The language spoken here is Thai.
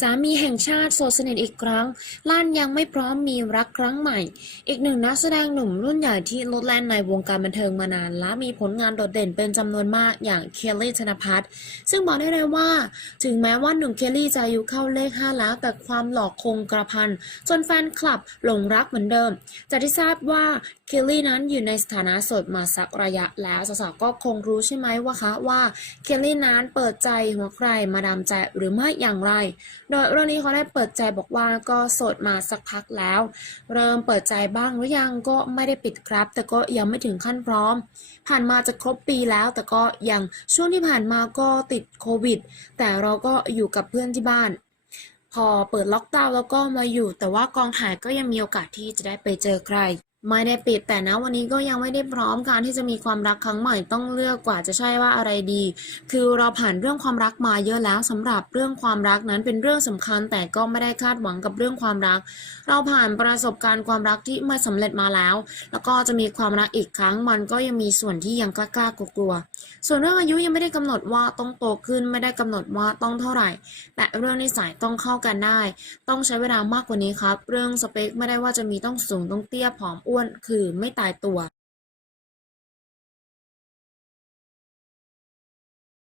สามีแห่งชาติโสดสนิทอีกครั้ง ล้านยังไม่พร้อมมีรักครั้งใหม่ อีกหนึ่งนักแสดงหนุ่มรุ่นใหญ่ที่ลดแล่นในวงการบันเทิงมานาน และมีผลงานโดดเด่นเป็นจำนวนมากอย่างเคลลี่ธนพัฒน์ซึ่งบอกได้เลยว่า ถึงแม้ว่าหนุ่มเคลลี่จะอายุเข้าเลข 5 แล้ว แต่ความหล่อคงกระพัน จนแฟนคลับหลงรักเหมือนเดิมจากที่ทราบว่าเคลลี่นั้นอยู่ในสถานะโสดมาสักระยะแล้วสาวๆก็คงรู้ใช่ไหมว่าคะว่าเคลลี่นั้นเปิดใจหัวใครมาดามใจหรือไม่อย่างไรโดยเรื่องนี้เขาได้เปิดใจบอกว่าก็โสดมาสักพักแล้ว เริ่มเปิดใจบ้างหรือยังก็ไม่ได้ปิดครับ แต่ก็ยังไม่ถึงขั้นพร้อม ผ่านมาจะครบปีแล้ว แต่ก็ยังช่วงที่ผ่านมาก็ติดโควิด แต่เราก็อยู่กับเพื่อนที่บ้าน พอเปิดล็อกดาวน์แล้วก็มาอยู่ แต่ว่ากองถ่ายก็ยังมีโอกาสที่จะได้ไปเจอใคร ไม่ได้ปิดแต่นะวันนี้ก็ยังไม่ได้พร้อมการที่จะมีความรักครั้งใหม่ต้องเลือกกว่าจะใช่ว่าอะไรดี คือเราผ่านเรื่องความรักมาเยอะแล้วสำหรับเรื่องความรักนั้นเป็นเรื่องสำคัญ แต่ก็ไม่ได้คาดหวังกับเรื่องความรัก เราผ่านประสบการณ์ความรักที่ไม่สำเร็จมาแล้ว แล้วก็จะมีความรักอีกครั้งมันก็ยังมีส่วนที่ยังกล้ากลัวส่วนเรื่องอายุยังไม่ได้กำหนดว่าต้องโตขึ้นไม่ได้กำหนดว่าต้องเท่าไหร่ แต่เรื่องนิสัยต้องเข้ากันได้ ต้องใช้เวลามากกว่านี้ครับ เรื่องสเปคไม่ได้ว่าจะมีต้องสูงต้องเตี้ยผอมอ้วน คือไม่ตายตัว